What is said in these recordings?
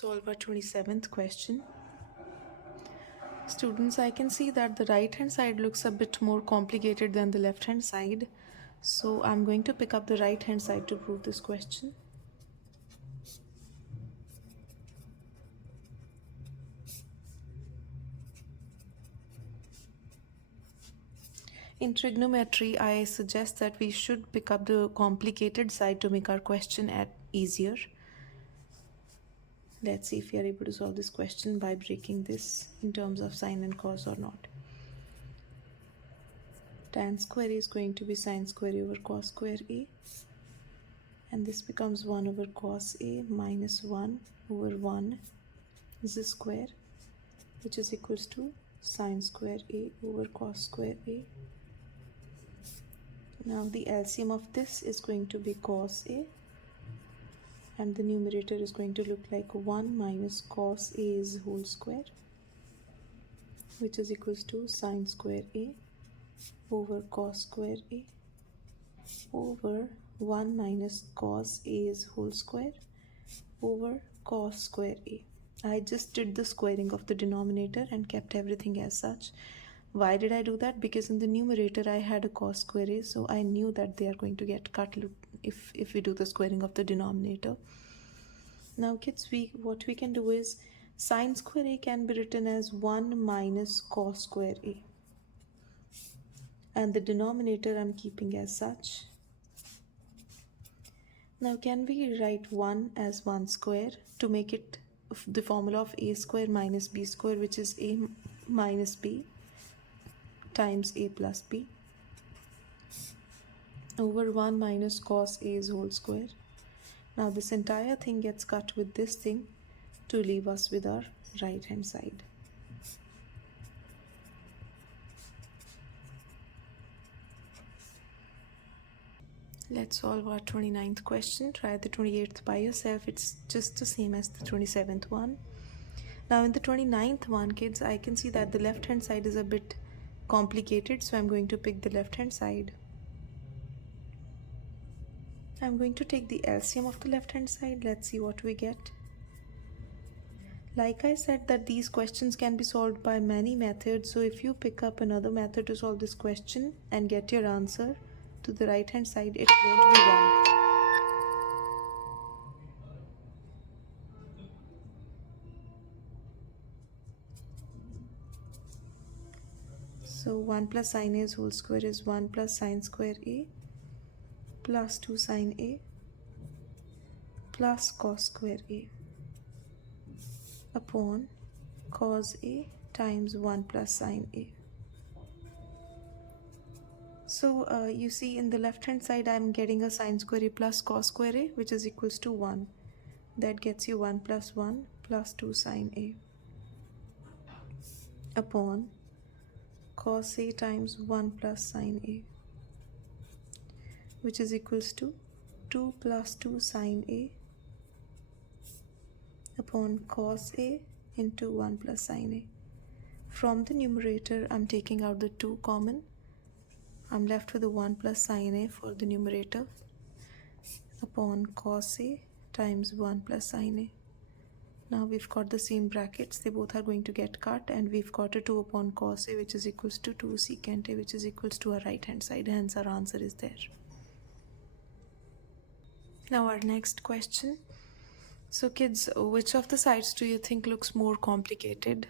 Solve our 27th question. Students, I can see that the right hand side looks a bit more complicated than the left hand side. So I'm going to pick up the right hand side to prove this question. In trigonometry, I suggest that we should pick up the complicated side to make our question easier. Let's see if we are able to solve this question by breaking this in terms of sine and cos or not. Tan square A is going to be sine square A over cos square A. And this becomes 1 over cos A minus 1 over 1 is the square, which is equals to sine square A over cos square A. Now the LCM of this is going to be cos A, and the numerator is going to look like 1 minus cos A's whole square, which is equals to sine square A over cos square A over 1 minus cos A's whole square over cos square A. I just did the squaring of the denominator and kept everything as such. Why did I do that? Because in the numerator I had a cos square A, so I knew that they are going to get cut if we do the squaring of the denominator. Now kids, what we can do is sine square A can be written as 1 minus cos square A, and the denominator I'm keeping as such. Now can we write 1 as 1 square to make it the formula of a square minus b square, which is a minus b times a plus b over 1 minus cos A's whole square. Now this entire thing gets cut with this thing to leave us with our right hand side. Let's solve our 29th question. Try the 28th by yourself. It's just the same as the 27th one. Now in the 29th one, kids, I can see that the left hand side is a bit complicated, so I'm going to pick the left hand side. I'm going to take the LCM of the left hand side. Let's see what we get. Like I said that these questions can be solved by many methods, so if you pick up another method to solve this question and get your answer to the right hand side, it won't be wrong. So 1 plus sine A's whole square is 1 plus sine square A plus 2 sine A plus cos square A upon cos A times 1 plus sine A. So you see in the left hand side I'm getting a sine square A plus cos square A, which is equals to 1. That gets you 1 plus 1 plus 2 sine A upon cos A times 1 plus sine A, which is equals to 2 plus 2 sine A upon cos A into 1 plus sine A. From the numerator I'm taking out the 2 common. I'm left with the 1 plus sine A for the numerator upon cos A times 1 plus sine A. Now we've got the same brackets, they both are going to get cut, and we've got a 2 upon cos A, which is equals to 2 secant A, which is equals to our right hand side, hence our answer is there. Now our next question. So kids, which of the sides do you think looks more complicated?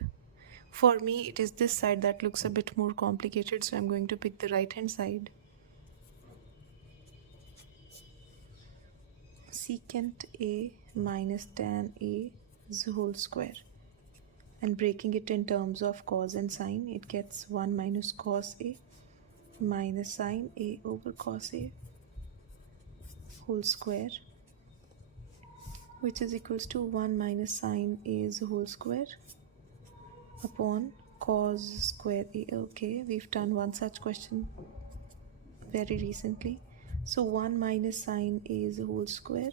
For me, it is this side that looks a bit more complicated, so I'm going to pick the right hand side. Secant A minus tan A whole square, and breaking it in terms of cos and sine, it gets 1 minus cos A minus sine A over cos A whole square, which is equals to 1 minus sine A's whole square upon cos square A. Okay, we've done one such question very recently. So 1 minus sine A's whole square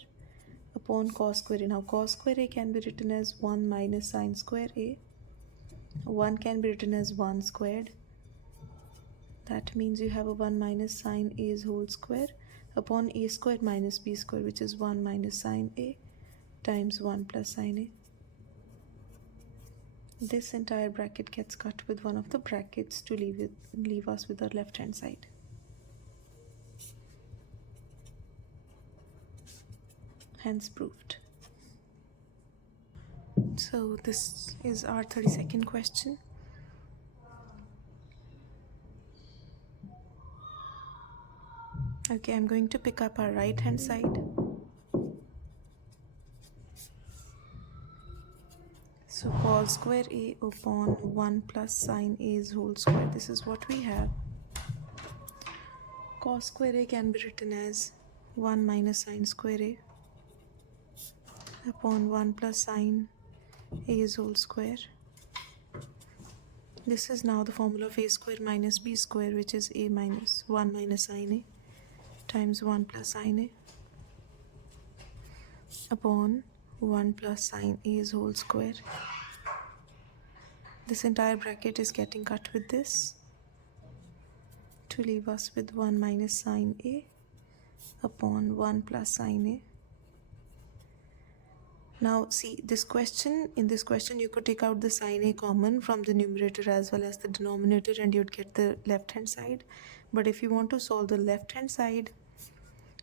upon cos square A. Now cos square A can be written as 1 minus sine square A. 1 can be written as 1 squared. That means you have a 1 minus sine A's whole square upon A square minus B square, which is 1 minus sine A times 1 plus sine A. This entire bracket gets cut with one of the brackets to leave us with our left hand side. Hence proved. So this is our 32nd question. Okay, I'm going to pick up our right hand side. So cos square a upon 1 plus sine a's whole square. This is what we have. Cos square a can be written as 1 minus sine square a upon 1 plus sine a's whole square. This is now the formula of a square minus b square, which is a minus 1 minus sine a times 1 plus sine a upon 1 plus sine a's whole square. This entire bracket is getting cut with this to leave us with 1 minus sine a upon 1 plus sine a. Now see, in this question you could take out the sine a common from the numerator as well as the denominator and you'd get the left hand side. But if you want to solve the left hand side,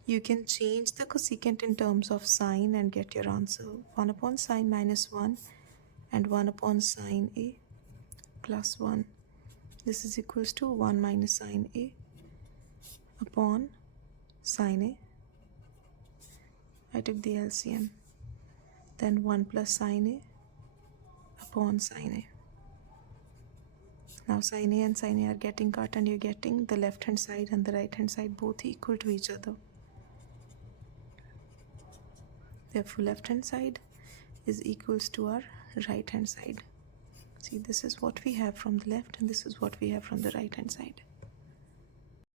you can change the cosecant in terms of sine and get your answer. 1 upon sine minus 1 and 1 upon sine a plus 1. This is equals to 1 minus sine a upon sine a. I took the LCM. Then 1 plus sine a upon sine a. Now sine a and sine a are getting cut and you're getting the left hand side and the right hand side both equal to each other. Therefore left hand side is equals to our right hand side. See, this is what we have from the left and this is what we have from the right hand side.